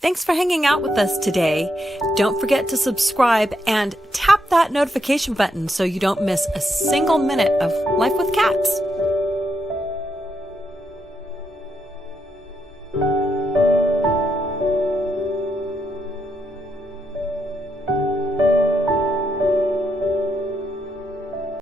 Thanks for hanging out with us today. Don't forget to subscribe and tap that notification button so you don't miss a single minute of Life with Cats.